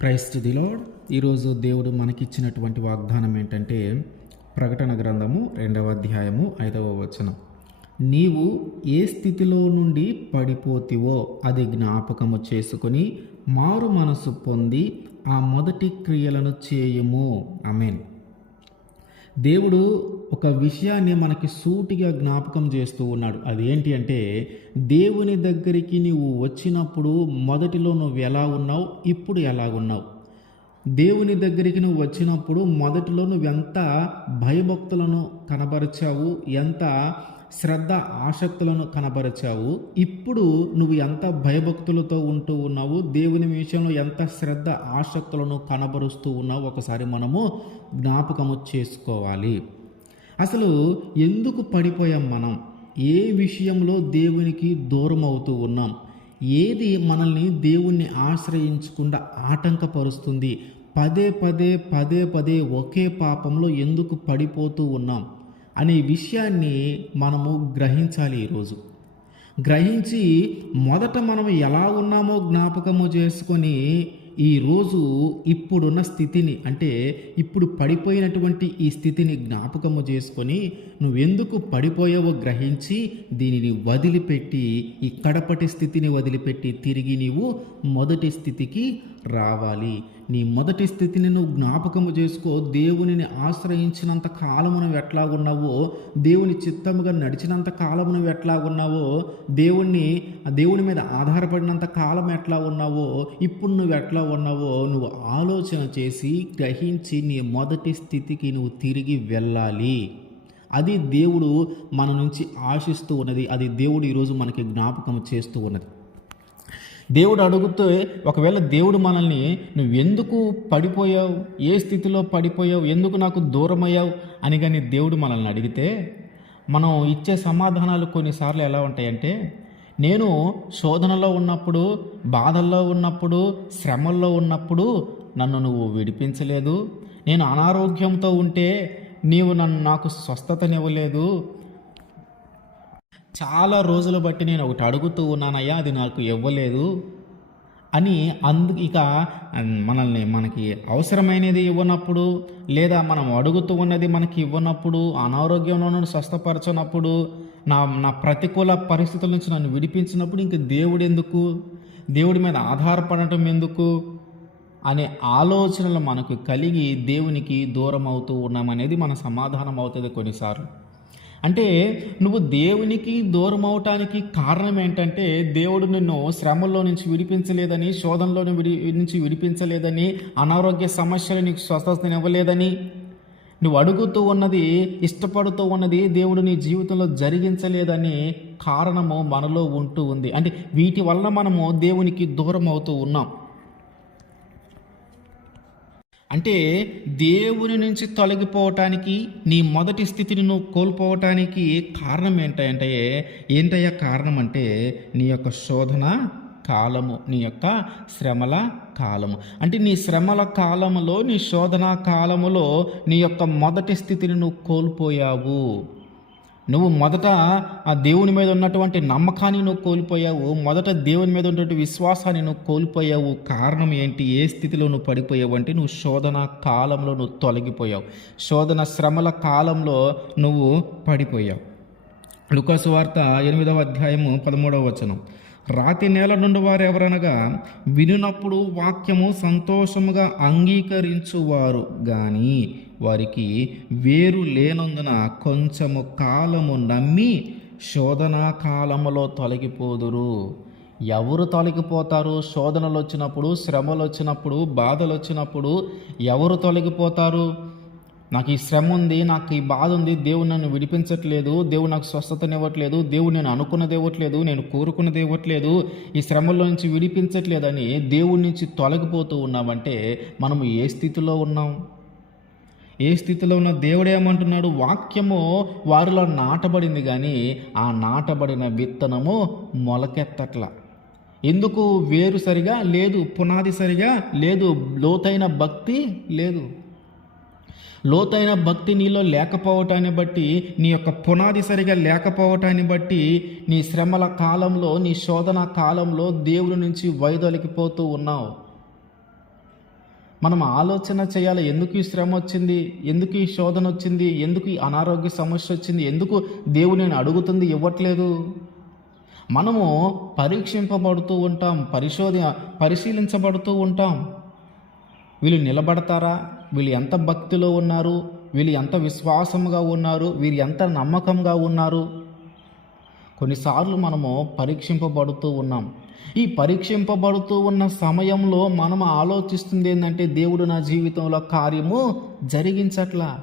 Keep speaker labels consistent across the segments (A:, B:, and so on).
A: Christ the ఈరోజు దేవుడు మనకిచ్చినటువంటి వాగ్దానం ఏంటంటే ప్రకటన గ్రంథము రెండవ అధ్యాయము ఐదవ వచనం. నీవు ఏ స్థితిలో నుండి పడిపోతివో అది జ్ఞాపకము చేసుకొని మారు మనసు పొంది ఆ మొదటి క్రియలను చేయము. అమేన్ దేవుడు ఒక విషయాన్ని మనకి సూటిగా జ్ఞాపకం చేస్తూ ఉన్నాడు. అదేంటి అంటే దేవుని దగ్గరికి నువ్వు వచ్చినప్పుడు మొదటిలో నువ్వు ఎలా ఉన్నావు ఇప్పుడు ఎలాగున్నావు దేవుని దగ్గరికి నువ్వు వచ్చినప్పుడు మొదటిలో నువ్వు ఎంత భయభక్తులను కనబరిచావు ఎంత శ్రద్ధ ఆసక్తులను కనబరిచావు. ఇప్పుడు నువ్వు ఎంత భయభక్తులతో ఉంటూ ఉన్నావు దేవుని విషయంలో ఎంత శ్రద్ధ ఆసక్తులను కనబరుస్తూ ఉన్నావు ఒకసారి మనము జ్ఞాపకము చేసుకోవాలి. అసలు ఎందుకు పడిపోయాం మనం? ఏ విషయంలో దేవునికి దూరం అవుతూ ఉన్నాం? ఏది మనల్ని దేవుణ్ణి ఆశ్రయించకుండా ఆటంకపరుస్తుంది? పదే పదే పదే పదే ఒకే పాపంలో ఎందుకు పడిపోతూ ఉన్నాం? అనే విషయాన్ని మనము గ్రహించాలి ఈరోజు. గ్రహించి మొదట మనం ఎలా ఉన్నామో జ్ఞాపకము చేసుకొని ఈరోజు ఇప్పుడున్న స్థితిని అంటే ఇప్పుడు పడిపోయినటువంటి ఈ స్థితిని జ్ఞాపకము చేసుకొని నువ్వెందుకు పడిపోయావో గ్రహించి దీనిని వదిలిపెట్టి ఈ కడపటి స్థితిని వదిలిపెట్టి తిరిగి నీవు మొదటి స్థితికి రావాలి. నీ మొదటి స్థితిని నువ్వు జ్ఞాపకము చేసుకో. దేవునిని ఆశ్రయించినంత కాలము నువ్వు ఉన్నావో దేవుని చిత్తముగా నడిచినంత కాలము నువ్వు ఉన్నావో దేవుణ్ణి ఆ దేవుని మీద ఆధారపడినంత కాలం ఎట్లా ఉన్నావో ఇప్పుడు నువ్వు ఎట్లా ఉన్నావో నువ్వు ఆలోచన చేసి గ్రహించి నీ మొదటి స్థితికి నువ్వు తిరిగి వెళ్ళాలి. అది దేవుడు మన నుంచి ఆశిస్తూ ఉన్నది. అది దేవుడు ఈరోజు మనకి జ్ఞాపకం చేస్తూ ఉన్నది. దేవుడు అడుగుతూ ఒకవేళ దేవుడు మనల్ని నువ్వు ఎందుకు పడిపోయావు? ఏ స్థితిలో పడిపోయావు? ఎందుకు నాకు దూరం అయ్యావు అని కానీ దేవుడు మనల్ని అడిగితే మనం ఇచ్చే సమాధానాలు కొన్నిసార్లు ఎలా ఉంటాయంటే నేను శోధనలో ఉన్నప్పుడు బాధల్లో ఉన్నప్పుడు శ్రమల్లో ఉన్నప్పుడు నన్ను నువ్వు విడిపించలేదు. నేను అనారోగ్యంతో ఉంటే నీవు నన్ను నాకు స్వస్థతనివ్వలేదు. చాలా రోజులు బట్టి నేను ఒకటి అడుగుతూ ఉన్నానయ్యా అది నాకు ఇవ్వలేదు అని అందు ఇక మనల్ని మనకి అవసరమైనది ఇవ్వనప్పుడు లేదా మనం అడుగుతూ ఉన్నది మనకి ఇవ్వనప్పుడు అనారోగ్యంలో నన్ను స్వస్థపరచనప్పుడు నా నా ప్రతికూల పరిస్థితుల నుంచి నన్ను విడిపించినప్పుడు ఇంక దేవుడు ఎందుకు? దేవుడి మీద ఆధారపడటం ఎందుకు? అనే ఆలోచనలు మనకు కలిగి దేవునికి దూరం అవుతూ ఉన్నామనేది మన సమాధానం అవుతుంది కొన్నిసార్లు. అంటే నువ్వు దేవునికి దూరం అవటానికి కారణం ఏంటంటే దేవుడు నిన్ను శ్రమల్లో నుంచి విడిపించలేదని శోధనలో విడి నుంచి విడిపించలేదని అనారోగ్య సమస్యలు నీకు స్వస్థతనివ్వలేదని నువ్వు అడుగుతూ ఉన్నది ఇష్టపడుతూ ఉన్నది దేవుడు నీ జీవితంలో జరిగించలేదని కారణము మనలో ఉంటూ ఉంది. అంటే వీటి వల్ల మనము దేవునికి దూరం అవుతూ ఉన్నాం. అంటే దేవుని నుంచి తొలగిపోవటానికి నీ మొదటి స్థితిని నువ్వు కోల్పోవటానికి కారణం ఏంటంటే ఏంటయ్యా కారణం అంటే నీ యొక్క శోధన కాలము నీ యొక్క శ్రమల కాలము. అంటే నీ శ్రమల కాలములో నీ శోధన కాలములో నీ యొక్క మొదటి స్థితిని నువ్వు కోల్పోయావు. నువ్వు మొదట ఆ దేవుని మీద ఉన్నటువంటి నమ్మకాన్ని నువ్వు కోల్పోయావు మొదట దేవుని మీద ఉన్నటువంటి విశ్వాసాన్ని నువ్వు కోల్పోయావు. కారణం ఏంటి? ఏ స్థితిలో నువ్వు పడిపోయావు అంటే నువ్వు శోధన కాలంలో నువ్వు తొలగిపోయావు. శోధన శ్రమల కాలంలో నువ్వు పడిపోయావు. లుకాసు వార్త ఎనిమిదవ అధ్యాయము పదమూడవ వచనం. రాతి నేల నుండి వారు ఎవరనగా వినునప్పుడు వాక్యము సంతోషముగా అంగీకరించువారు కానీ వారికి వేరు లేనందున కొంచెము కాలము నమ్మి శోధనా కాలములో తొలగిపోదురు. ఎవరు తొలగిపోతారు? శోధనలు వచ్చినప్పుడు శ్రమలు వచ్చినప్పుడు బాధలు వచ్చినప్పుడు ఎవరు తొలగిపోతారు? నాకు ఈ శ్రమ ఉంది నాకు ఈ బాధ ఉంది దేవుడు నన్ను విడిపించట్లేదు దేవుడు నాకు స్వస్థతనివ్వట్లేదు దేవుడు నేను అనుకున్నది ఇవ్వట్లేదు నేను కోరుకున్నది ఇవ్వట్లేదు ఈ శ్రమల్లో నుంచి విడిపించట్లేదని దేవుడి నుంచి తొలగిపోతూ ఉన్నామంటే మనము ఏ స్థితిలో ఉన్నాం? ఏ స్థితిలో ఉన్న దేవుడు ఏమంటున్నాడు? వాక్యము వారిలో నాటబడింది కానీ ఆ నాటబడిన విత్తనము మొలకెత్తట్ల. ఎందుకు? వేరు సరిగా లేదు పునాది సరిగా లేదు లోతైన భక్తి లేదు. లోతైన భక్తి నీలో లేకపోవటాన్ని బట్టి నీ యొక్క పునాది సరిగా లేకపోవటాన్ని బట్టి నీ శ్రమల కాలంలో నీ శోధన కాలంలో దేవుడి నుంచి వైదొలికిపోతూ ఉన్నావు. మనం ఆలోచన చేయాలి ఎందుకు ఈ శ్రమ వచ్చింది ఎందుకు ఈ శోధన వచ్చింది ఎందుకు ఈ అనారోగ్య సమస్య వచ్చింది ఎందుకు దేవుడు నేను అడుగుతుంది ఇవ్వట్లేదు? మనము పరీక్షింపబడుతూ ఉంటాం పరిశోధ పరిశీలించబడుతూ ఉంటాం. వీళ్ళు నిలబడతారా? వీళ్ళు ఎంత భక్తిలో ఉన్నారు? వీళ్ళు ఎంత విశ్వాసంగా ఉన్నారు? వీరు ఎంత నమ్మకంగా ఉన్నారు? కొన్నిసార్లు మనము పరీక్షింపబడుతూ ఉన్నాం. ఈ పరీక్షింపబడుతూ ఉన్న సమయంలో మనం ఆలోచిస్తుంది ఏంటంటే దేవుడు నా జీవితంలో కార్యము జరిగించట్లా.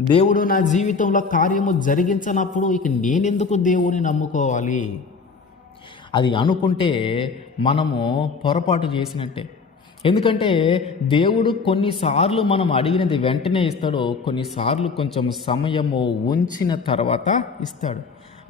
A: దేవుడు నా జీవితంలో కార్యము జరిగించనప్పుడు ఇక నేనెందుకు దేవుని నమ్ముకోవాలి? అది అనుకుంటే మనము పొరపాటు చేసినట్టే. ఎందుకంటే దేవుడు కొన్నిసార్లు మనం అడిగినది వెంటనే ఇస్తాడు కొన్నిసార్లు కొంచెం సమయము ఉంచిన తర్వాత ఇస్తాడు.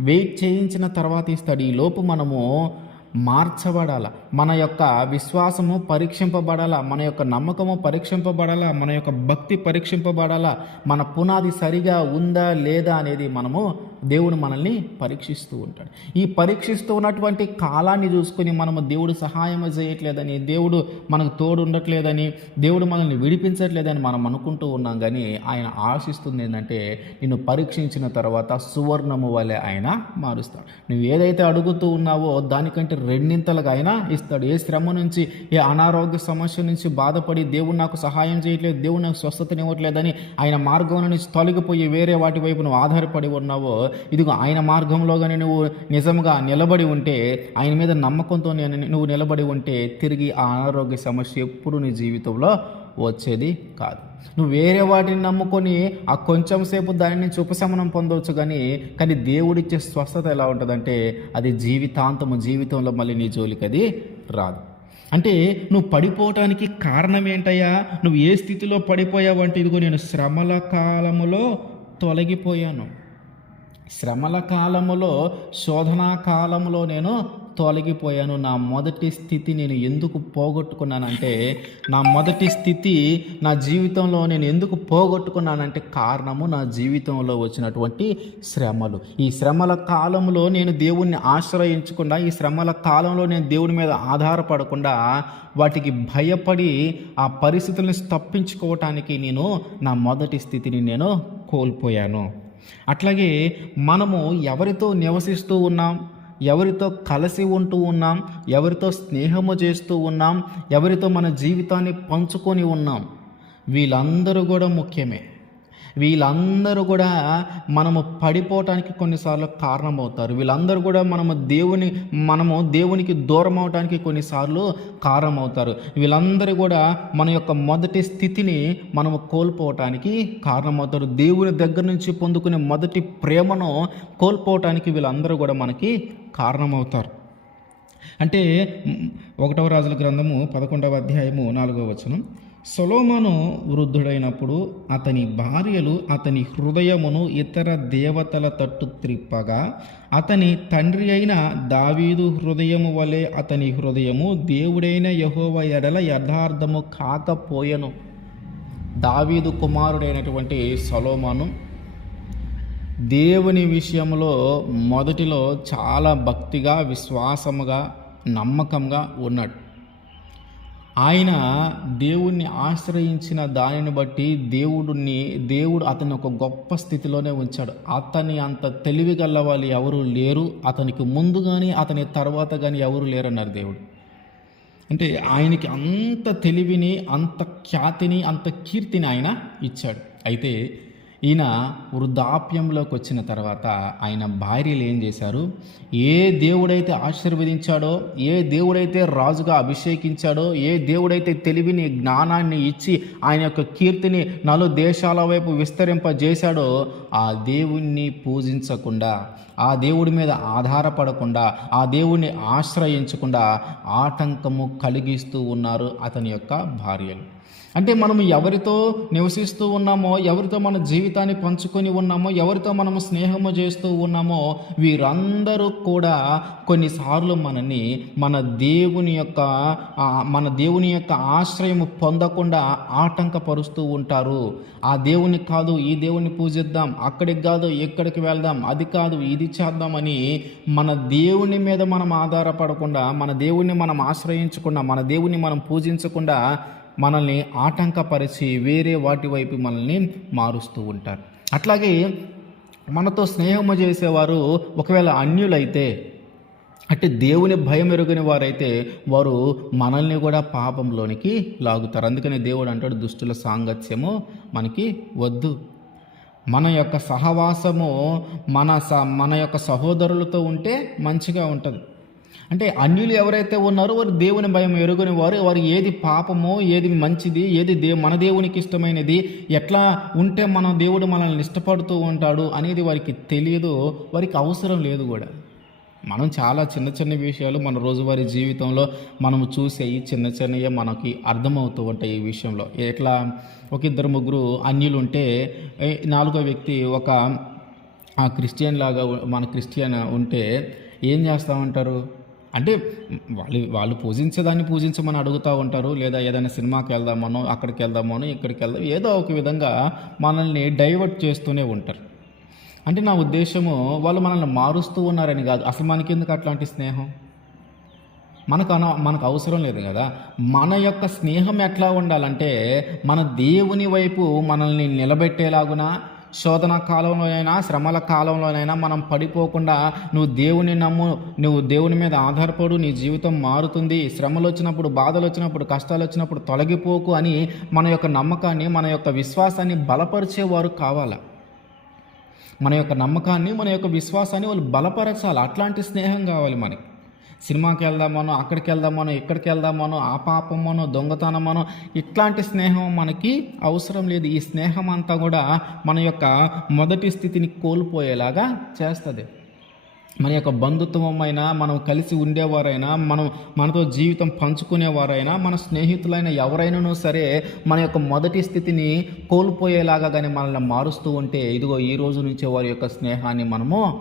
A: వెయిట్ చేయించిన తర్వాత ఇస్తాడు. ఈ లోపు మనము మార్చబడాల మన యొక్క విశ్వాసము పరీక్షింపబడాల మన యొక్క నమ్మకము పరీక్షింపబడాల మన యొక్క భక్తి పరీక్షింపబడాల మన పునాది సరిగా ఉందా లేదా అనేది మనము దేవుడు మనల్ని పరీక్షిస్తూ ఉంటాడు. ఈ పరీక్షిస్తూ ఉన్నటువంటి కాలాన్ని చూసుకొని మనము దేవుడు సహాయం చేయట్లేదని దేవుడు మనకు తోడు ఉండట్లేదని దేవుడు మనల్ని విడిపించట్లేదని మనం అనుకుంటూ ఉన్నాం. కానీ ఆయన ఆశిస్తుంది ఏంటంటే నిన్ను పరీక్షించిన తర్వాత సువర్ణము వలె ఆయన మారుస్తాడు. నువ్వు ఏదైతే అడుగుతూ ఉన్నావో దానికంటే రెండింతలుగా ఆయన ఇస్తాడు. ఏ శ్రమ నుంచి ఏ అనారోగ్య సమస్య నుంచి బాధపడి దేవుడు నాకు సహాయం చేయట్లేదు దేవుడు నాకు స్వస్థతనివ్వట్లేదని ఆయన మార్గం నుంచి తొలగిపోయి వేరే వాటి వైపు నువ్వు ఆధారపడి ఉన్నావో ఇదిగో ఆయన మార్గంలోగానే నువ్వు నిజంగా నిలబడి ఉంటే ఆయన మీద నమ్మకంతో నువ్వు నిలబడి ఉంటే తిరిగి ఆ అనారోగ్య సమస్య ఎప్పుడు నీ జీవితంలో వచ్చేది కాదు. నువ్వు వేరే వాటిని నమ్ముకొని ఆ కొంచెం సేపు దాని నుంచి ఉపశమనం పొందవచ్చు కానీ కానీ దేవుడిచ్చే స్వస్థత ఎలా ఉంటుందంటే అది జీవితాంతము జీవితంలో మళ్ళీ నీ జోలికి అది రాదు. అంటే నువ్వు పడిపోవటానికి కారణం ఏంటయ్యా? నువ్వు ఏ స్థితిలో పడిపోయావు అంటే ఇదిగో నేను శ్రమల కాలములో తొలగిపోయాను. శ్రమల కాలములో శోధనా కాలంలో నేను తొలగిపోయాను. నా మొదటి స్థితి నేను ఎందుకు పోగొట్టుకున్నానంటే నా మొదటి స్థితి నా జీవితంలో నేను ఎందుకు పోగొట్టుకున్నానంటే కారణము నా జీవితంలో వచ్చినటువంటి శ్రమలు. ఈ శ్రమల కాలంలో నేను దేవుణ్ణి ఆశ్రయించకుండా ఈ శ్రమల కాలంలో నేను దేవుని మీద ఆధారపడకుండా వాటికి భయపడి ఆ పరిస్థితులను తప్పించుకోవటానికి నేను నా మొదటి స్థితిని నేను కోల్పోయాను. అట్లాగే మనము ఎవరితో నివసిస్తూ ఉన్నాం? ఎవరితో కలిసి ఉంటూ ఉన్నాం ఎవరితో స్నేహము చేస్తూ ఉన్నాం ఎవరితో మన జీవితాన్ని పంచుకొని ఉన్నాం. వీళ్ళందరూ కూడా ముఖ్యమే. వీళ్ళందరూ కూడా మనము పడిపోవటానికి కొన్నిసార్లు కారణమవుతారు. వీళ్ళందరూ కూడా మనము దేవుని మనము దేవునికి దూరం అవడానికి కొన్నిసార్లు కారణమవుతారు. వీళ్ళందరూ కూడా మన యొక్క మొదటి స్థితిని మనము కోల్పోవటానికి కారణమవుతారు. దేవుని దగ్గర నుంచి పొందుకునే మొదటి ప్రేమను కోల్పోవటానికి వీళ్ళందరూ కూడా మనకి కారణమవుతారు. అంటే ఒకటవ రాజుల గ్రంథము పదకొండవ అధ్యాయము నాలుగవ వచనం. సొలోమను వృద్ధుడైనప్పుడు అతని భార్యలు అతని హృదయమును ఇతర దేవతల తట్టు త్రిప్పగా అతని తండ్రి అయిన దావీదు హృదయము వలె అతని హృదయము దేవుడైన యహోవ ఎడల యథార్థము కాకపోయెను. దావీదు కుమారుడైనటువంటి సొలోమను దేవుని విషయంలో మొదటిలో చాలా భక్తిగా విశ్వాసముగా నమ్మకంగా ఉన్నాడు. ఆయన దేవుణ్ణి ఆశ్రయించిన దానిని బట్టి దేవుడిని దేవుడు అతని ఒక గొప్ప స్థితిలోనే ఉంచాడు. అతని అంత తెలివి వాళ్ళు ఎవరు లేరు. అతనికి ముందు కానీ అతని తర్వాత కానీ ఎవరు లేరన్నారు దేవుడు. అంటే ఆయనకి అంత తెలివిని అంత ఖ్యాతిని అంత కీర్తిని ఆయన ఇచ్చాడు. అయితే ఈయన వృద్ధాప్యంలోకి వచ్చిన తర్వాత ఆయన భార్యలు ఏం చేశారు? ఏ దేవుడైతే ఆశీర్వదించాడో ఏ దేవుడైతే రాజుగా అభిషేకించాడో ఏ దేవుడైతే తెలివిని జ్ఞానాన్ని ఇచ్చి ఆయన యొక్క కీర్తిని నలు దేశాల వైపు విస్తరింపజేశాడో ఆ దేవుణ్ణి పూజించకుండా ఆ దేవుడి మీద ఆధారపడకుండా ఆ దేవుణ్ణి ఆశ్రయించకుండా ఆటంకము కలిగిస్తూ ఉన్నారు అతని యొక్క భార్యలు. అంటే మనం ఎవరితో నివసిస్తూ ఉన్నామో ఎవరితో మన జీవితాన్ని పంచుకొని ఉన్నామో ఎవరితో మనము స్నేహము చేస్తూ ఉన్నామో వీరందరూ కూడా కొన్నిసార్లు మనని మన దేవుని యొక్క మన దేవుని యొక్క ఆశ్రయం పొందకుండా ఆటంకపరుస్తూ ఉంటారు. ఆ దేవుని కాదు ఈ దేవుని పూజిద్దాం అక్కడికి కాదు ఎక్కడికి వెళ్దాం అది కాదు ఇది చేద్దామని మన దేవుని మీద మనం ఆధారపడకుండా మన దేవుణ్ణి మనం ఆశ్రయించకుండా మన దేవుణ్ణి మనం పూజించకుండా మనల్ని ఆటంకపరిచి వేరే వాటి వైపు మనల్ని మారుస్తూ ఉంటారు. అట్లాగే మనతో స్నేహము చేసేవారు ఒకవేళ అన్యులైతే అంటే దేవుని భయం ఎరుగని వారైతే వారు మనల్ని కూడా పాపంలోనికి లాగుతారు. అందుకని దేవుడు అంటాడు దుష్టుల సాంగత్యము మనకి వద్దు. మన యొక్క సహవాసము మన స మన యొక్క సహోదరులతో ఉంటే మంచిగా ఉంటుంది. అంటే అన్యులు ఎవరైతే ఉన్నారో వారు దేవుని భయం ఎరుగని వారు వారు ఏది పాపమో ఏది మంచిది ఏది దే మన దేవునికి ఇష్టమైనది ఎట్లా ఉంటే మన దేవుడు మనల్ని ఇష్టపడుతూ ఉంటాడు అనేది వారికి తెలియదు వారికి అవసరం లేదు కూడా. మనం చాలా చిన్న చిన్న విషయాలు మన రోజువారీ జీవితంలో మనము చూసే ఈ చిన్న చిన్నవి మనకి అర్థమవుతూ ఉంటాయి ఈ విషయంలో. ఎట్లా ఒక ఇద్దరు ముగ్గురు అన్యులు ఉంటే నాలుగో వ్యక్తి ఒక క్రిస్టియన్ లాగా మన క్రిస్టియన్ ఉంటే ఏం చేస్తూ ఉంటారు? అంటే వాళ్ళు వాళ్ళు పూజించేదాన్ని పూజించమని అడుగుతూ ఉంటారు. లేదా ఏదైనా సినిమాకి వెళ్దామనో అక్కడికి వెళ్దామనో ఇక్కడికి వెళ్దాం ఏదో ఒక విధంగా మనల్ని డైవర్ట్ చేస్తూనే ఉంటారు. అంటే నా ఉద్దేశము వాళ్ళు మనల్ని మారుస్తూ ఉన్నారని కాదు. అసలు మనకెందుకు అట్లాంటి స్నేహం? మనకు అన మనకు అవసరం లేదు కదా. మన యొక్క స్నేహం ఎట్లా ఉండాలంటే మన దేవుని వైపు మనల్ని నిలబెట్టేలాగున శోధన కాలంలోనైనా శ్రమల కాలంలోనైనా మనం పడిపోకుండా నువ్వు దేవుని నమ్ము నువ్వు దేవుని మీద ఆధారపడు నీ జీవితం మారుతుంది. శ్రమలు వచ్చినప్పుడు బాధలు వచ్చినప్పుడు కష్టాలు వచ్చినప్పుడు తొలగిపోకు అని మన యొక్క నమ్మకాన్ని మన యొక్క విశ్వాసాన్ని బలపరిచేవారు కావాలి? మన యొక్క నమ్మకాన్ని మన యొక్క విశ్వాసాన్ని వాళ్ళు బలపరచాలి? అట్లాంటి స్నేహం కావాలి మనకి. సినిమాకి వెళ్దామనో అక్కడికి వెళ్దామనో ఇక్కడికి వెళ్దామనో ఆ పాపమనో దొంగతనమనో ఇట్లాంటి స్నేహం మనకి అవసరం లేదు. ఈ స్నేహం అంతా కూడా మన యొక్క మొదటి స్థితిని కోల్పోయేలాగా చేస్తుంది. మన యొక్క బంధుత్వమైనా మనం కలిసి ఉండేవారైనా మనం మనతో జీవితం పంచుకునేవారైనా మన స్నేహితులైన ఎవరైనానూ సరే మన యొక్క మొదటి స్థితిని కోల్పోయేలాగా కానీ మనల్ని మారుస్తూ ఉంటే ఇదిగో ఈ రోజు నుంచే వారి యొక్క స్నేహాన్ని మనము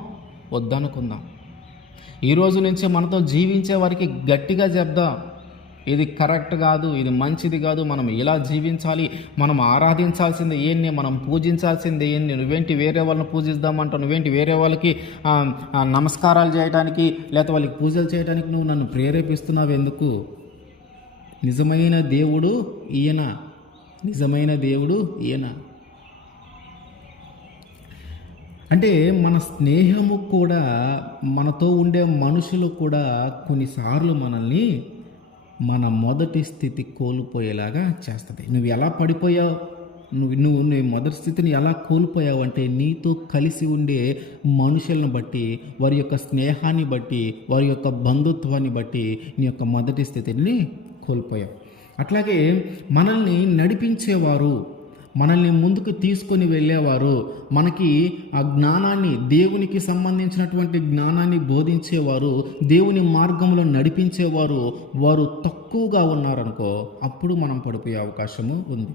A: వద్దనుకుందాం. ఈ రోజు నుంచే మనతో జీవించే వారికి గట్టిగా చెప్దాం. ఇది కరెక్ట్ కాదు ఇది మంచిది కాదు. మనం ఇలా జీవించాలి? మనం ఆరాధించాల్సింది ఏంటి? మనం పూజించాల్సింది ఏంటి? నువ్వేంటి వేరే వాళ్ళని పూజిద్దామంటావు నువ్వేంటి వేరే వాళ్ళకి నమస్కారాలు చేయడానికి లేకపోతే వాళ్ళకి పూజలు చేయడానికి నువ్వు నన్ను ప్రేరేపిస్తున్నావు ఎందుకు? నిజమైన దేవుడు ఈయన. నిజమైన దేవుడు ఈయన. అంటే మన స్నేహము కూడా మనతో ఉండే మనుషులు కూడా కొన్నిసార్లు మనల్ని మన మొదటి స్థితి కోల్పోయేలాగా చేస్తుంది. నువ్వు ఎలా పడిపోయావు? నువ్వు నువ్వు నీ మొదటి స్థితిని ఎలా కోల్పోయావు అంటే నీతో కలిసి ఉండే మనుషులను బట్టి వారి యొక్క స్నేహాన్ని బట్టి వారి యొక్క బంధుత్వాన్ని బట్టి నీ యొక్క మొదటి స్థితిని కోల్పోయావు. అట్లాగే మనల్ని నడిపించేవారు మనల్ని ముందుకు తీసుకొని వెళ్ళేవారు. మనకి ఆ జ్ఞానాన్ని దేవునికి సంబంధించినటువంటి జ్ఞానాన్ని బోధించేవారు దేవుని మార్గంలో నడిపించేవారు వారు తక్కువగా ఉన్నారనుకో అప్పుడు మనం పడిపోయే అవకాశము ఉంది.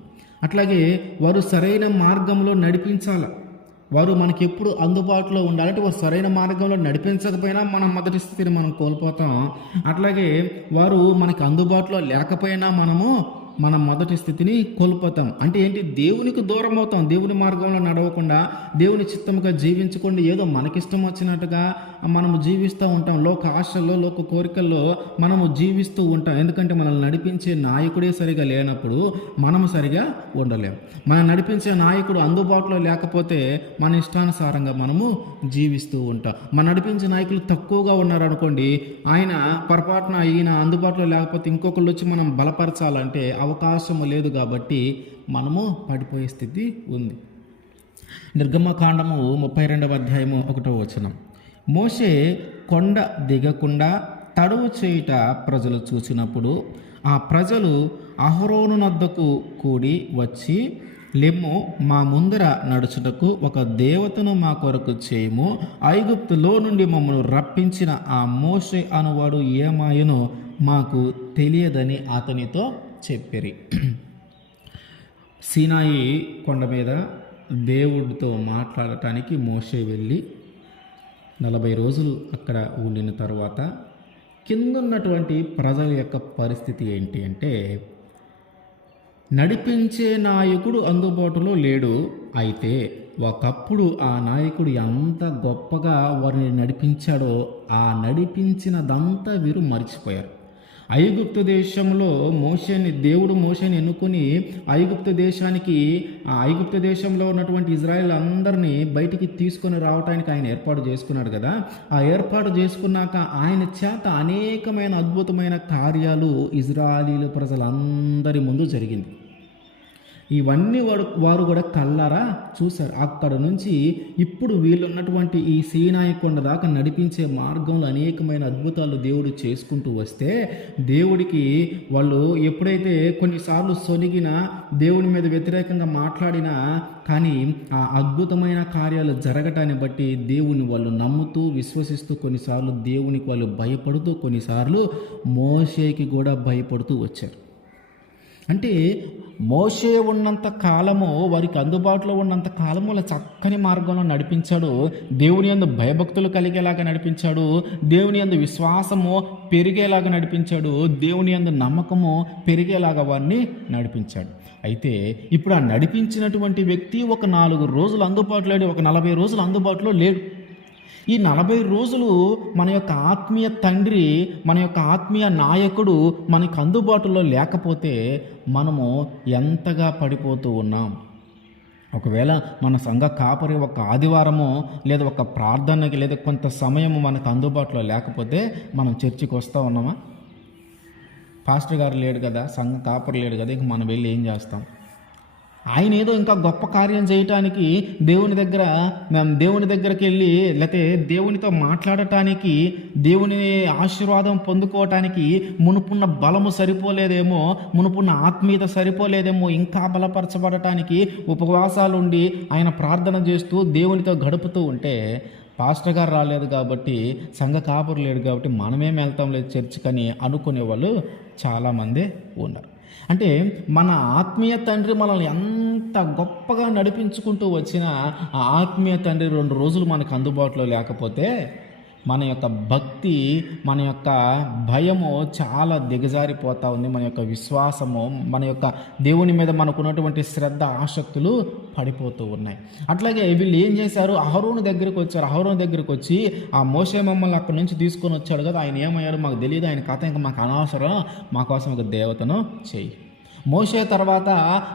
A: అట్లాగే వారు సరైన మార్గంలో నడిపించాలి. వారు మనకి ఎప్పుడు అందుబాటులో ఉండాలంటే వారు సరైన మార్గంలో నడిపించకపోయినా మనం మొదటి స్థితిని మనం కోల్పోతాం. అట్లాగే వారు మనకి అందుబాటులో లేకపోయినా మనము మనం మొదటి స్థితిని కోల్పోతాం. అంటే ఏంటి? దేవునికి దూరం అవుతాం. దేవుని మార్గంలో నడవకుండా దేవుని చిత్తముగా జీవించకుండా ఏదో మనకిష్టం వచ్చినట్టుగా మనము జీవిస్తూ ఉంటాం. లోక ఆశల్లో లోక కోరికల్లో మనము జీవిస్తూ ఉంటాం. ఎందుకంటే మనల్ని నడిపించే నాయకుడే సరిగా లేనప్పుడు మనము సరిగా ఉండలేము మనం నడిపించే నాయకుడు అందుబాటులో లేకపోతే మన ఇష్టానుసారంగా మనము జీవిస్తూ ఉంటాం. మన నడిపించే నాయకులు తక్కువగా ఉన్నారనుకోండి ఆయన పొరపాటున ఈయన అందుబాటులో లేకపోతే ఇంకొకళ్ళు వచ్చి మనం బలపరచాలంటే అవకాశము లేదు కాబట్టి మనము పడిపోయే స్థితి ఉంది. నిర్గమకాండము ముప్పై రెండవ అధ్యాయము ఒకటో వచనం. మోషే కొండ దిగకుండా తడువు చేయుట ప్రజలు చూసినప్పుడు ఆ ప్రజలు అహరోను నద్దకు కూడి వచ్చి లెమ్ము మా ముందర నడుచుటకు ఒక దేవతను మా కొరకు చేయము. ఐగుప్తులో నుండి మమ్మల్ని రప్పించిన ఆ మోషే అనువాడు ఏమాయనో మాకు తెలియదని అతనితో చెప్పిరి. సీనాయి కొండ మీద దేవుడితో మాట్లాడటానికి మోసే వెళ్ళి నలభై రోజులు అక్కడ ఉండిన తర్వాత కిందున్నటువంటి ప్రజల యొక్క పరిస్థితి ఏంటి అంటే నడిపించే నాయకుడు అందుబాటులో లేడు. అయితే ఒకప్పుడు ఆ నాయకుడు ఎంత గొప్పగా వారిని నడిపించాడో ఆ నడిపించినదంతా వీరు మర్చిపోయారు. ఐగుప్తు దేశంలో మోషని దేవుడు మోషని ఎన్నుకొని ఐగుప్తు దేశానికి ఆ ఐగుప్తు దేశంలో ఉన్నటువంటి ఇజ్రాయెల్ అందరినీ బయటికి తీసుకొని రావడానికి ఆయన ఏర్పాటు చేసుకున్నాడు కదా. ఆ ఏర్పాటు చేసుకున్నాక ఆయన చేత అనేకమైన అద్భుతమైన కార్యాలు ఇజ్రాయలీల ప్రజలందరి ముందు జరిగింది. ఇవన్నీ వాడు వారు కూడా కళ్ళారా చూశారు. అక్కడ నుంచి ఇప్పుడు వీళ్ళున్నటువంటి ఈ శ్రీనాయకొండ దాకా నడిపించే మార్గంలో అనేకమైన అద్భుతాలు దేవుడు చేసుకుంటూ వస్తే దేవుడికి వాళ్ళు ఎప్పుడైతే కొన్నిసార్లు సొనిగిన దేవుని మీద వ్యతిరేకంగా మాట్లాడినా కానీ ఆ అద్భుతమైన కార్యాలు జరగటాన్ని బట్టి దేవుని వాళ్ళు నమ్ముతూ విశ్వసిస్తూ కొన్నిసార్లు దేవునికి వాళ్ళు భయపడుతూ కొన్నిసార్లు మోషేకి కూడా భయపడుతూ వచ్చారు. అంటే మోసే ఉన్నంత కాలము వారికి అందుబాటులో ఉన్నంత కాలము అలా చక్కని మార్గంలో నడిపించాడు. దేవుని అందు భయభక్తులు కలిగేలాగా నడిపించాడు. దేవుని అందు విశ్వాసము పెరిగేలాగా నడిపించాడు. దేవుని యందు నమ్మకము పెరిగేలాగా వారిని నడిపించాడు. అయితే ఇప్పుడు ఆ నడిపించినటువంటి వ్యక్తి ఒక నాలుగు రోజులు అందుబాటులో ఒక నలభై రోజులు అందుబాటులో లేడు. ఈ నలభై రోజులు మన యొక్క ఆత్మీయ తండ్రి మన యొక్క ఆత్మీయ నాయకుడు మనకు అందుబాటులో లేకపోతే మనము ఎంతగా పడిపోతూ ఉన్నాం. ఒకవేళ మన సంఘ కాపరి ఒక ఆదివారము లేదా ఒక ప్రార్థనకి లేదా కొంత సమయము మనకు అందుబాటులో లేకపోతే మనం చర్చికి వస్తూ ఉన్నామా? పాస్టర్ గారు లేడు కదా సంఘ కాపరి లేడు కదా ఇంక మనం వెళ్ళి ఏం చేస్తాం? ఆయన ఏదో ఇంకా గొప్ప కార్యం చేయటానికి దేవుని దగ్గర మేము దేవుని దగ్గరికి వెళ్ళి లేకపోతే దేవునితో మాట్లాడటానికి దేవుని ఆశీర్వాదం పొందుకోవటానికి మునుపున్న బలము సరిపోలేదేమో మునుపున్న ఆత్మీయత సరిపోలేదేమో ఇంకా బలపరచబడటానికి ఉపవాసాలుండి ఆయన ప్రార్థన చేస్తూ దేవునితో గడుపుతూ ఉంటే పాస్టర్ గారు రాలేదు కాబట్టి సంఘ కాపురు లేడు కాబట్టి మనమేం వెళ్తాం లేదు చర్చికని అనుకునే వాళ్ళు చాలామంది ఉన్నారు. అంటే మన ఆత్మీయ తండ్రి మనల్ని ఎంత గొప్పగా నడిపించుకుంటూ వచ్చినా ఆ ఆత్మీయ తండ్రి రెండు రోజులు మనకు అందుబాటులో లేకపోతే మన యొక్క భక్తి మన యొక్క భయము చాలా దిగజారిపోతూ ఉంది. మన యొక్క విశ్వాసము మన యొక్క దేవుని మీద మనకున్నటువంటి శ్రద్ధ ఆసక్తులు పడిపోతూ ఉన్నాయి. అట్లాగే వీళ్ళు ఏం చేశారు? అహరోను దగ్గరికి వచ్చారు. అహరోను దగ్గరికి వచ్చి ఆ మోసే మమ్మల్ని అక్కడి నుంచి తీసుకొని వచ్చాడు కదా. ఆయన ఏమయ్యాడు మాకు తెలియదు. ఆయన కథ ఇంకా మాకు అనవసరం. మా కోసం ఒక దేవతను చెయ్యి మోసే తర్వాత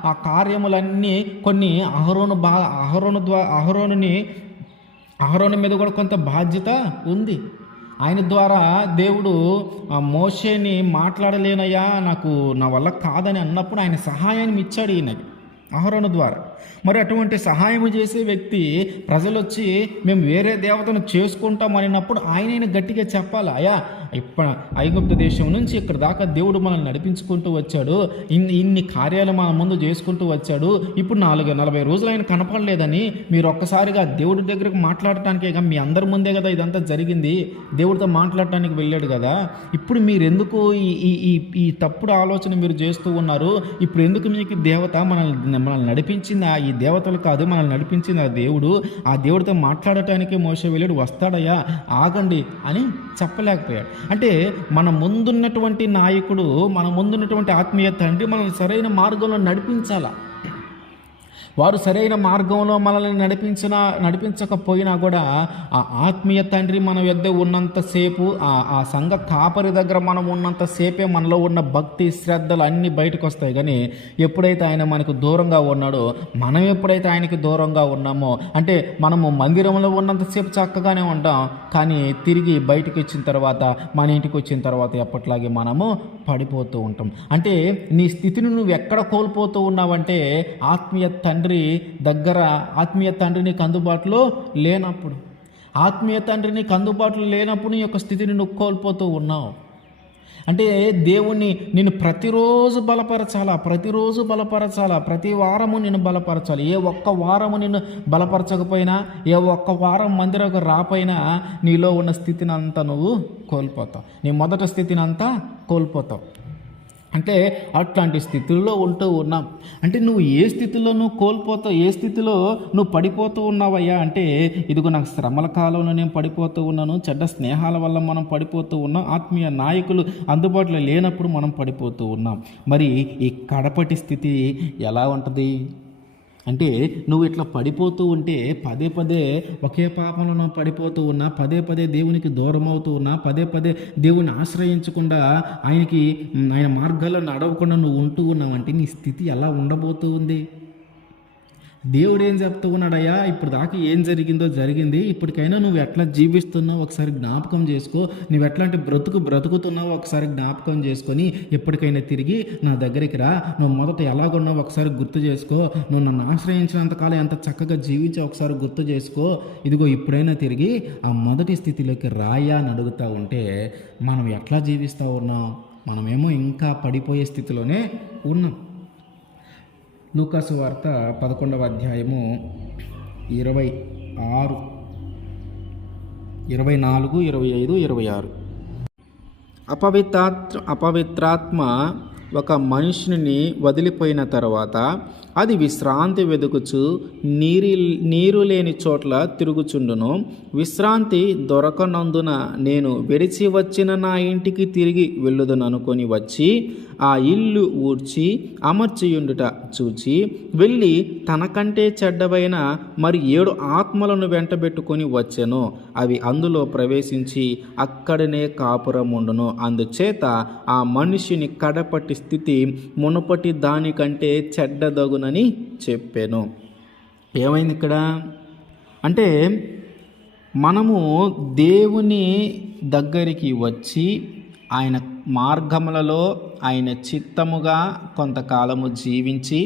A: ఆ కార్యములన్నీ కొన్ని అహరోను బా అహరోను ద్వా అహరోనుని అహరోని మీద కూడా కొంత బాధ్యత ఉంది. ఆయన ద్వారా దేవుడు ఆ మోషేని మాట్లాడలేనయ్యా నాకు నా వల్ల కాదని అన్నప్పుడు ఆయన సహాయాన్ని ఇచ్చాడు ఈయనకి అహరోను ద్వారా. మరి అటువంటి సహాయం చేసే వ్యక్తి ప్రజలు వచ్చి మేము వేరే దేవతను చేసుకుంటాం అనినప్పుడు ఆయన గట్టిగా చెప్పాలి? అయా ఇప్ప ఐగుప్త దేశం నుంచి ఇక్కడ దాకా దేవుడు మనల్ని నడిపించుకుంటూ వచ్చాడు. ఇన్ని ఇన్ని కార్యాలు మన ముందు చేసుకుంటూ వచ్చాడు. ఇప్పుడు నాలుగు నలభై రోజులు ఆయన కనపడలేదని మీరు ఒక్కసారిగా దేవుడి దగ్గరకు మాట్లాడటానికే కదా మీ అందరి ముందే కదా ఇదంతా జరిగింది. దేవుడితో మాట్లాడటానికి వెళ్ళాడు కదా. ఇప్పుడు మీరు ఎందుకు ఈ ఈ ఈ తప్పుడు ఆలోచన మీరు చేస్తూ ఉన్నారు? ఇప్పుడు ఎందుకు మీకు దేవత మనల్ని మనల్ని నడిపించింది ఈ దేవతలు కాదు మనల్ని నడిపించిన దేవుడు ఆ దేవుడితో మాట్లాడటానికే మోస వెళ్ళాడు వస్తాడయ్యా ఆగండి అని చెప్పలేకపోయాడు. అంటే మన ముందున్నటువంటి నాయకుడు మన ముందున్నటువంటి ఆత్మీయ తండ్రి మనల్ని సరైన మార్గంలో నడిపించాలా? వారు సరైన మార్గంలో మనల్ని నడిపించిన నడిపించకపోయినా కూడా ఆ ఆత్మీయ తండ్రి మన యొద్ద ఉన్నంతసేపు ఆ ఆ సంఘ కాపరి దగ్గర మనం ఉన్నంతసేపే మనలో ఉన్న భక్తి శ్రద్ధలు అన్నీ బయటకు వస్తాయి కానీ ఎప్పుడైతే ఆయన మనకు దూరంగా ఉన్నాడో మనం ఎప్పుడైతే ఆయనకి దూరంగా ఉన్నామో అంటే మనము మందిరంలో ఉన్నంతసేపు చక్కగానే ఉంటాం. కానీ తిరిగి బయటకు వచ్చిన తర్వాత మన ఇంటికి వచ్చిన తర్వాత ఎప్పట్లాగే మనము పడిపోతూ ఉంటాం. అంటే నీ స్థితిని నువ్వు ఎక్కడ కోల్పోతూ ఉన్నావంటే ఆత్మీయ తండ్రి దగ్గర ఆత్మీయ తండ్రి నీకు అందుబాటులో లేనప్పుడు ఆత్మీయ తండ్రి నీకు అందుబాటులో లేనప్పుడు నీ యొక్క స్థితిని నువ్వు కోల్పోతూ ఉన్నావు. అంటే దేవుణ్ణి నేను ప్రతిరోజు బలపరచాలా? ప్రతిరోజు బలపరచాలా? ప్రతి వారము నేను బలపరచాలి. ఏ ఒక్క వారము నేను బలపరచకపోయినా ఏ ఒక్క వారం మందిరకు రాపోయినా నీలో ఉన్న స్థితిని అంతా నువ్వు కోల్పోతావు. నీ మొదటి స్థితిని అంతా కోల్పోతావు. అంటే అట్లాంటి స్థితుల్లో ఉంటూ ఉన్నాం. అంటే నువ్వు ఏ స్థితిలో నువ్వు కోల్పోతావు ఏ స్థితిలో నువ్వు పడిపోతూ ఉన్నావయ్యా? అంటే ఇదిగో నాకు శ్రమల కాలంలో నేను పడిపోతూ ఉన్నాను చెడ్డ స్నేహాల వల్ల మనం పడిపోతూ ఉన్నాం ఆత్మీయ నాయకులు అందుబాటులో లేనప్పుడు మనం పడిపోతూ ఉన్నాం. మరి ఈ కడపటి స్థితి ఎలా ఉంటుంది? అంటే నువ్వు ఇట్లా పడిపోతూ ఉంటే పదే పదే ఒకే పాపంలో నువ్వు పడిపోతూ ఉన్నా పదే పదే దేవునికి దూరం అవుతూ ఉన్నా పదే పదే దేవుని ఆశ్రయించకుండా ఆయనకి ఆయన మార్గాల్లో నడవకుండా నువ్వు ఉంటూ ఉన్నావంటే నీ స్థితి ఎలా ఉండబోతూ ఉంది? దేవుడు ఏం చెప్తూ ఉన్నాడయ్యా? ఇప్పుడు దాకా ఏం జరిగిందో జరిగింది. ఇప్పటికైనా నువ్వు ఎట్లా జీవిస్తున్నావు ఒకసారి జ్ఞాపకం చేసుకో. నువ్వు ఎట్లాంటి బ్రతుకు బ్రతుకుతున్నావు ఒకసారి జ్ఞాపకం చేసుకొని ఎప్పటికైనా తిరిగి నా దగ్గరికి రా. నువ్వు మొదట ఎలాగున్నావు ఒకసారి గుర్తు చేసుకో. నువ్వు నన్ను ఆశ్రయించినంతకాలం ఎంత చక్కగా జీవించి ఒకసారి గుర్తు చేసుకో. ఇదిగో ఇప్పుడైనా తిరిగి ఆ మొదటి స్థితిలోకి రాయా అని అడుగుతా ఉంటే మనం ఎట్లా జీవిస్తూ ఉన్నాం? మనమేమో ఇంకా పడిపోయే స్థితిలోనే ఉన్నాం. లూకాసు వార్త పదకొండవ అధ్యాయము ఇరవై ఆరు ఇరవై నాలుగు ఇరవై ఐదు ఇరవై ఆరు. అపవిత్రాత్మ అపవిత్రాత్మ ఒక మనుషుని వదిలిపోయిన తర్వాత అది విశ్రాంతి వెదుకుచు నీరి నీరు లేని చోట్ల తిరుగుచుండును. విశ్రాంతి దొరకనందున నేను విడిచి వచ్చిన నా ఇంటికి తిరిగి వెళ్ళుదననుకొని వచ్చి ఆ ఇల్లు ఊడ్చి అమర్చియుండుట చూచి వెళ్ళి తనకంటే చెడ్డవైన మరి ఏడు ఆత్మలను వెంటబెట్టుకొని వచ్చెను. అవి అందులో ప్రవేశించి అక్కడనే కాపురముండును. అందుచేత ఆ మనిషిని కడపటి స్థితి మునుపటి దానికంటే చెడ్డదగునని చెప్పాను. ఏమైంది ఇక్కడ? అంటే మనము దేవుని దగ్గరికి వచ్చి ఆయన మార్గములలో ఆయన చిత్తముగా కొంతకాలము జీవించి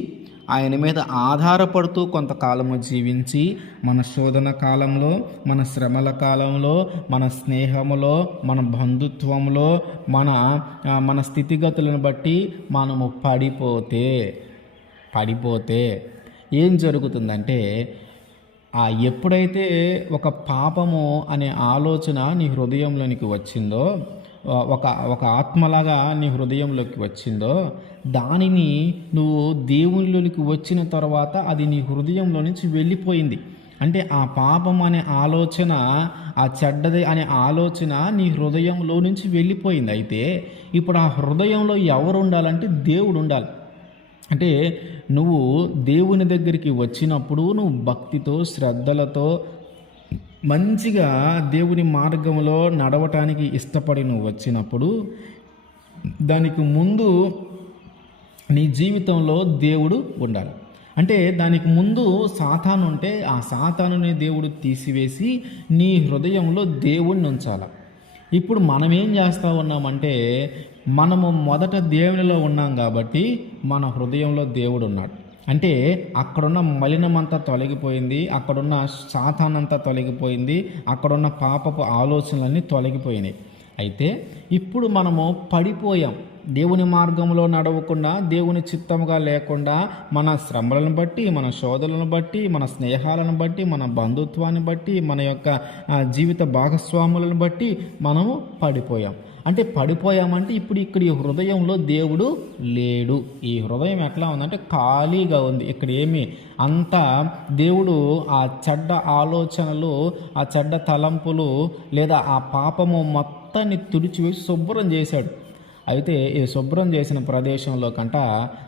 A: ఆయన మీద ఆధారపడుతూ కొంతకాలము జీవించి మన శోధన కాలంలో మన శ్రమల కాలంలో మన స్నేహములో మన బంధుత్వంలో మన మన స్థితిగతులను బట్టి మనము పడిపోతే పడిపోతే ఏం జరుగుతుందంటే ఆ ఎప్పుడైతే ఒక పాపము అనే ఆలోచన నీ హృదయంలోనికి వచ్చిందో ఒక ఒక ఆత్మలాగా నీ హృదయంలోకి వచ్చిందో దానిని నువ్వు దేవునిలోనికి వచ్చిన తర్వాత అది నీ హృదయంలో నుంచి వెళ్ళిపోయింది. అంటే ఆ పాపం అనే ఆలోచన ఆ చెడ్డది అనే ఆలోచన నీ హృదయంలో నుంచి వెళ్ళిపోయింది. అయితే ఇప్పుడు ఆ హృదయంలో ఎవరు ఉండాలంటే దేవుడు ఉండాలి అంటే నువ్వు దేవుని దగ్గరికి వచ్చినప్పుడు నువ్వు భక్తితో శ్రద్ధలతో మంచిగా దేవుని మార్గంలో నడవటానికి ఇష్టపడి నువ్వు వచ్చినప్పుడు దానికి ముందు నీ జీవితంలో దేవుడు ఉండాలి. అంటే దానికి ముందు సాతాను ఉంటే ఆ సాతానుని దేవుడు తీసివేసి నీ హృదయంలో దేవుణ్ణి ఉంచాలి. ఇప్పుడు మనం ఏం చేస్తూ ఉన్నామంటే మనము మొదట దేవునిలో ఉన్నాం కాబట్టి మన హృదయంలో దేవుడు ఉన్నాడు. అంటే అక్కడున్న మలినమంతా తొలగిపోయింది అక్కడున్న సాతానంతా తొలగిపోయింది అక్కడున్న పాపపు ఆలోచనలన్నీ తొలగిపోయినాయి. అయితే ఇప్పుడు మనము పడిపోయాం. దేవుని మార్గంలో నడవకుండా దేవుని చిత్తముగా లేకుండా మన శ్రమలను బట్టి మన శోధనలను బట్టి మన స్నేహాలను బట్టి మన బంధుత్వాన్ని బట్టి మన యొక్క జీవిత భాగస్వాములను బట్టి మనము పడిపోయాం. అంటే పడిపోయామంటే ఇప్పుడు ఇక్కడ ఈ హృదయంలో దేవుడు లేడు. ఈ హృదయం ఎట్లా ఉందంటే ఖాళీగా ఉంది. ఇక్కడ ఏమి? అంతా దేవుడు ఆ చెడ్డ ఆలోచనలు ఆ చెడ్డ తలంపులు లేదా ఆ పాపము మొత్తాన్ని తుడిచివేసి శుభ్రం చేశాడు. అయితే ఈ శుభ్రం చేసిన ప్రదేశంలో కంట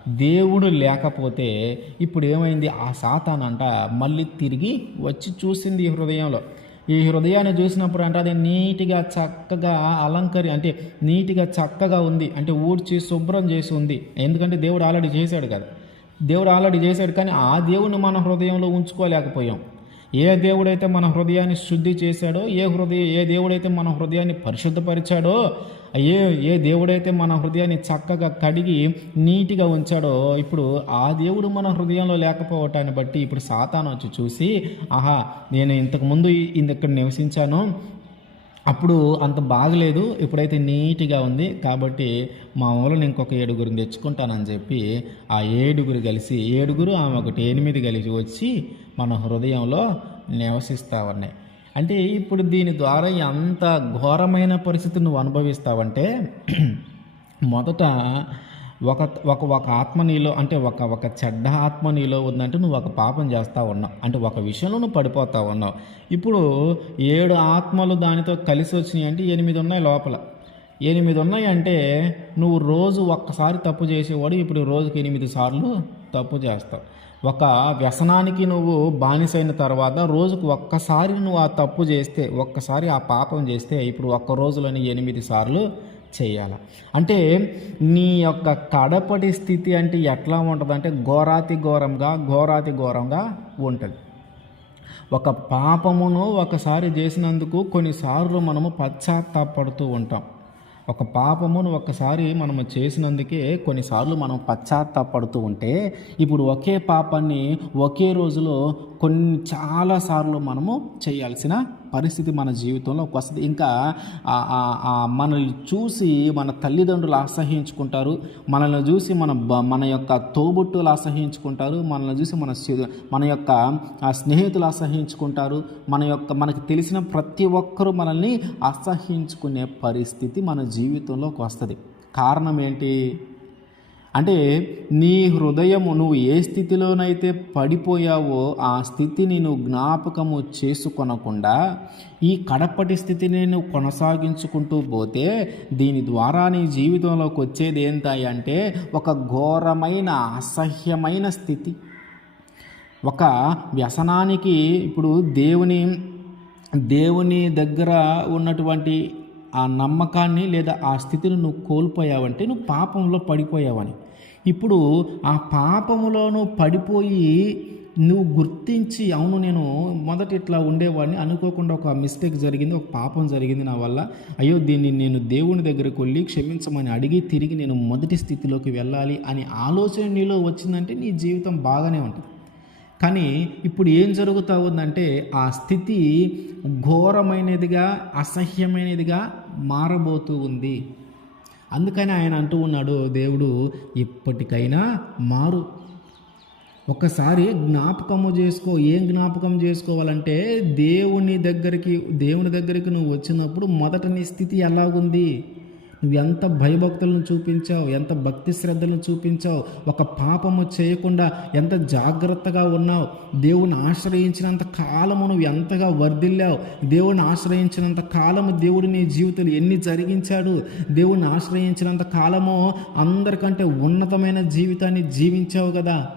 A: దేవుడు లేకపోతే ఇప్పుడు ఏమైంది? ఆ సాతానంట మళ్ళీ తిరిగి వచ్చి చూసింది ఈ హృదయంలో. ఈ హృదయాన్ని చూసినప్పుడు అంటే అది నీట్గా చక్కగా అలంకరి అంటే నీట్గా చక్కగా ఉంది. అంటే ఊడ్చి శుభ్రం చేసి ఉంది. ఎందుకంటే దేవుడు ఆల్రెడీ చేశాడు కదా. దేవుడు ఆల్రెడీ చేశాడు కానీ ఆ దేవుణ్ణి మన హృదయంలో ఉంచుకోలేకపోయాం. ఏ దేవుడైతే మన హృదయాన్ని శుద్ధి చేశాడో ఏ హృదయ ఏ దేవుడైతే మన హృదయాన్ని పరిశుద్ధపరిచాడో ఏ ఏ దేవుడైతే మన హృదయాన్ని చక్కగా కడిగి నీట్గా ఉంచాడో ఇప్పుడు ఆ దేవుడు మన హృదయంలో లేకపోవటాన్ని బట్టి ఇప్పుడు సాతాను వచ్చి చూసి ఆహా నేను ఇంతకుముందు ఈ- ఇక్కడ నివసించాను? అప్పుడు అంత బాగలేదు. ఇప్పుడైతే నీట్గా ఉంది. కాబట్టి మా ఊళ్ళో ఇంకొక ఏడుగురిని తెచ్చుకుంటానని చెప్పి ఆ ఏడుగురు కలిసి ఏడుగురు ఆమె ఒకటి ఎనిమిది కలిసి వచ్చి మన హృదయంలో నివసిస్తా ఉన్నాయి. అంటే ఇప్పుడు దీని ద్వారా ఎంత ఘోరమైన పరిస్థితి నువ్వు అనుభవిస్తావంటే మొదట ఒక ఒక ఒక ఆత్మ నీలో అంటే ఒక ఒక చెడ్డ ఆత్మ నీలో ఉందంటే నువ్వు ఒక పాపం చేస్తూ ఉన్నావు. అంటే ఒక విషయంలో నువ్వు పడిపోతా ఉన్నావు. ఇప్పుడు ఏడు ఆత్మలు దానితో కలిసి వచ్చినాయి అంటే ఎనిమిది ఉన్నాయి లోపల. ఎనిమిది ఉన్నాయి అంటే నువ్వు రోజు ఒక్కసారి తప్పు చేసేవాడు ఇప్పుడు రోజుకి ఎనిమిది సార్లు తప్పు చేస్తావు. ఒక వ్యసనానికి నువ్వు బానిసైన తర్వాత రోజుకు ఒక్కసారి నువ్వు ఆ తప్పు చేస్తే ఒక్కసారి ఆ పాపం చేస్తే ఇప్పుడు ఒక్క రోజులోని ఎనిమిది సార్లు చేయాలి? అంటే నీ యొక్క కడపటి స్థితి అంటే ఎట్లా ఉంటుంది? అంటే ఘోరాతి ఘోరంగా ఘోరాతి ఘోరంగా ఉంటుంది. ఒక పాపమును ఒకసారి చేసినందుకు కొన్నిసార్లు మనము పశ్చాత్తాపడుతూ ఉంటాం. ఒక పాపమును ఒక్కసారి మనము చేసినందుకే కొన్నిసార్లు మనం పశ్చాత్తాపడుతూ ఉంటే ఇప్పుడు ఒకే పాపాన్ని ఒకే రోజులో కొన్ని చాలాసార్లు మనము చేయాల్సిన పరిస్థితి మన జీవితంలోకి వస్తుంది. ఇంకా మనల్ని చూసి మన తల్లిదండ్రులు అసహించుకుంటారు మనల్ని చూసి మన మన యొక్క తోబుట్టులు అసహించుకుంటారు మనల్ని చూసి మన మన యొక్క స్నేహితులు అసహించుకుంటారు మన యొక్క మనకు తెలిసిన ప్రతి ఒక్కరూ మనల్ని అసహించుకునే పరిస్థితి మన జీవితంలోకి వస్తుంది. కారణం ఏంటి? అంటే నీ హృదయము నువ్వు ఏ స్థితిలోనైతే పడిపోయావో ఆ స్థితిని నువ్వు జ్ఞాపకము చేసుకొనకుండా ఈ కడపటి స్థితిని నువ్వు కొనసాగించుకుంటూ పోతే దీని ద్వారా నీ జీవితంలోకి వచ్చేది ఏంటాయి అంటే ఒక ఘోరమైన అసహ్యమైన స్థితి. ఒక వ్యసనానికి ఇప్పుడు దేవుని దేవుని దగ్గర ఉన్నటువంటి ఆ నమ్మకాన్ని లేదా ఆ స్థితిని నువ్వు కోల్పోయావంటే నువ్వు పాపంలో పడిపోయావని. ఇప్పుడు ఆ పాపములో పడిపోయి నువ్వు గుర్తించి అవును నేను మొదట ఇట్లా ఉండేవాడిని అనుకోకుండా ఒక మిస్టేక్ జరిగింది ఒక పాపం జరిగింది నా వల్ల. అయ్యో దీన్ని నేను దేవుని దగ్గరకు వెళ్ళి క్షమించమని అడిగి తిరిగి నేను మొదటి స్థితిలోకి వెళ్ళాలి అనే ఆలోచన నీలో వచ్చిందంటే నీ జీవితం బాగానే ఉంటుంది. కానీ ఇప్పుడు ఏం జరుగుతూ ఉందంటే ఆ స్థితి ఘోరమైనదిగా అసహ్యమైనదిగా మారబోతూ ఉంది. అందుకని ఆయన అంటూ ఉన్నాడు దేవుడు ఇప్పటికైనా మారు. ఒకసారి జ్ఞాపకము చేసుకో. ఏం జ్ఞాపకం చేసుకోవాలంటే దేవుని దగ్గరికి దేవుని దగ్గరికి నువ్వు వచ్చినప్పుడు మొదట నీ స్థితి ఎలాగుంది? నువ్వు ఎంత భయభక్తులను చూపించావు? ఎంత భక్తి శ్రద్ధలను చూపించావు? ఒక పాపము చేయకుండా ఎంత జాగ్రత్తగా ఉన్నావు? దేవుని ఆశ్రయించినంత కాలము నువ్వు ఎంతగా వర్ధిల్లావు? దేవుని ఆశ్రయించినంత కాలము దేవుడు నీ జీవితంలో ఎన్ని జరిగించాడు? దేవుని ఆశ్రయించినంత కాలము అందరికంటే ఉన్నతమైన జీవితాన్ని జీవించావు కదా?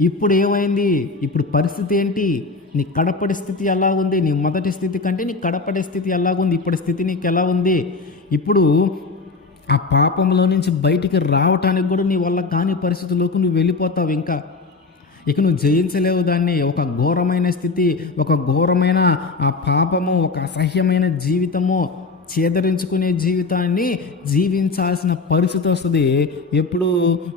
A: ఇప్పుడు ఏమైంది? ఇప్పుడు పరిస్థితి ఏంటి? నీ కడపడి స్థితి ఎలా ఉంది? నీ మొదటి స్థితి కంటే నీ కడపడే స్థితి ఎలా ఉంది? ఇప్పటి స్థితి నీకు ఎలా ఉంది? ఇప్పుడు ఆ పాపంలో నుంచి బయటికి రావటానికి కూడా నీ వల్ల కాని పరిస్థితుల్లోకి నువ్వు వెళ్ళిపోతావు ఇంకా. ఇక నువ్వు జయించలేవు దాన్ని. ఒక ఘోరమైన స్థితి ఒక ఘోరమైన ఆ పాపము ఒక అసహ్యమైన జీవితము. చేదరించుకునే జీవితాన్ని జీవించాల్సిన పరిస్థితి వస్తుంది. ఎప్పుడు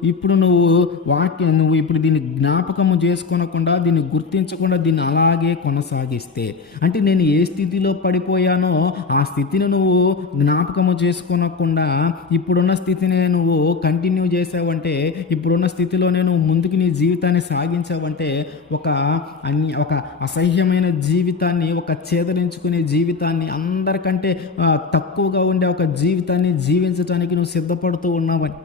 A: ఇప్పుడు నువ్వు వాక్యం నువ్వు ఇప్పుడు దీన్ని జ్ఞాపకము చేసుకోనకుండా దీన్ని గుర్తించకుండా దీన్ని అలాగే కొనసాగిస్తే. అంటే నేను ఏ స్థితిలో పడిపోయానో ఆ స్థితిని నువ్వు జ్ఞాపకము చేసుకోనకుండా ఇప్పుడున్న స్థితిని నువ్వు కంటిన్యూ చేసావంటే ఇప్పుడున్న స్థితిలోనే నువ్వు ముందుకు నీ జీవితాన్ని సాగించావంటే ఒక అన్ని ఒక అసహ్యమైన జీవితాన్ని ఒక చేదరించుకునే జీవితాన్ని అందరికంటే తక్కువగా ఉండే ఒక జీవితాన్ని జీవించడానికి నువ్వు సిద్ధపడుతూ ఉన్నావని.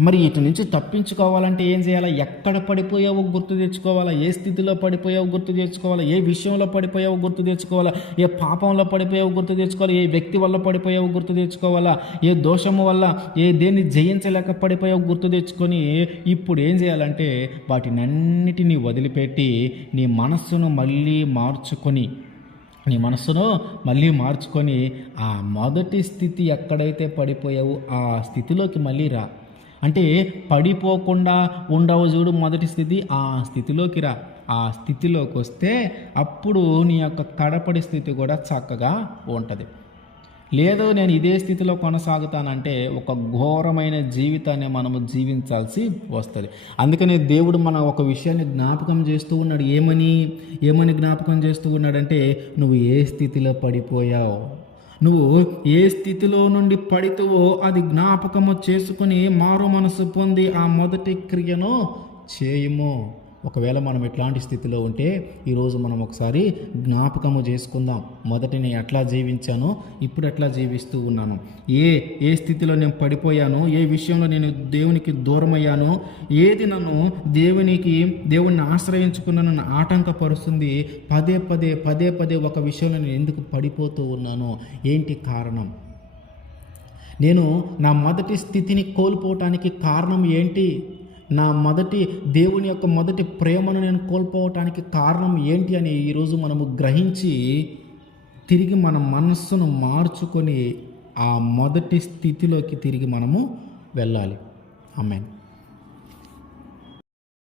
A: మరి ఇటు నుంచి తప్పించుకోవాలంటే ఏం చేయాలా? ఎక్కడ పడిపోయావో గుర్తు తెచ్చుకోవాలా? ఏ స్థితిలో పడిపోయావో గుర్తు తెచ్చుకోవాలా? ఏ విషయంలో పడిపోయావో గుర్తు తెచ్చుకోవాలా? ఏ పాపంలో పడిపోయావో గుర్తు తెచ్చుకోవాలా? ఏ వ్యక్తి వల్ల పడిపోయావో గుర్తు తెచ్చుకోవాలా? ఏ దోషము వల్ల ఏ దేన్ని జయించలేక పడిపోయావో గుర్తు తెచ్చుకొని ఇప్పుడు ఏం చేయాలంటే వాటినన్నిటినీ వదిలిపెట్టి నీ మనస్సును మళ్ళీ మార్చుకొని నీ మనస్సును మళ్ళీ మార్చుకొని ఆ మొదటి స్థితి ఎక్కడైతే పడిపోయావో ఆ స్థితిలోకి మళ్ళీ రా. అంటే పడిపోకుండా ఉండవు చూడు మొదటి స్థితి ఆ స్థితిలోకి రా. ఆ స్థితిలోకి వస్తే అప్పుడు నీ యొక్క తడపడి స్థితి కూడా చక్కగా ఉంటుంది. లేదు నేను ఇదే స్థితిలో కొనసాగుతానంటే ఒక ఘోరమైన జీవితాన్ని మనము జీవించాల్సి వస్తుంది. అందుకనే దేవుడు మన ఒక విషయాన్ని జ్ఞాపకం చేస్తూ ఉన్నాడు. ఏమని? ఏమని జ్ఞాపకం చేస్తూ ఉన్నాడంటే నువ్వు ఏ స్థితిలో పడిపోయావు? నువ్వు ఏ స్థితిలో నుండి పడితువో అది జ్ఞాపకము చేసుకుని మారు మనసు పొంది ఆ మొదటి క్రియను చేయము. ఒకవేళ మనం ఎట్లాంటి స్థితిలో ఉంటే ఈరోజు మనం ఒకసారి జ్ఞాపకము చేసుకుందాం. మొదట నేను ఎట్లా జీవించానో ఇప్పుడు ఎట్లా జీవిస్తూ ఉన్నాను. ఏ ఏ స్థితిలో నేను పడిపోయాను ఏ విషయంలో నేను దేవునికి దూరమయ్యాను ఏది నన్ను దేవునికి దేవుణ్ణి ఆశ్రయించుకున్న నన్ను ఆటంకపరుస్తుంది పదే పదే పదే పదే ఒక విషయంలో నేను ఎందుకు పడిపోతూ ఉన్నాను ఏంటి కారణం? నేను నా మొదటి స్థితిని కోల్పోవటానికి కారణం ఏంటి? నా మొదటి దేవుని యొక్క మొదటి ప్రేమను నేను కోల్పోవటానికి కారణం ఏంటి అని ఈరోజు మనము గ్రహించి తిరిగి మన మనస్సును మార్చుకొని ఆ మొదటి స్థితిలోకి తిరిగి మనము వెళ్ళాలి. ఆమెన్.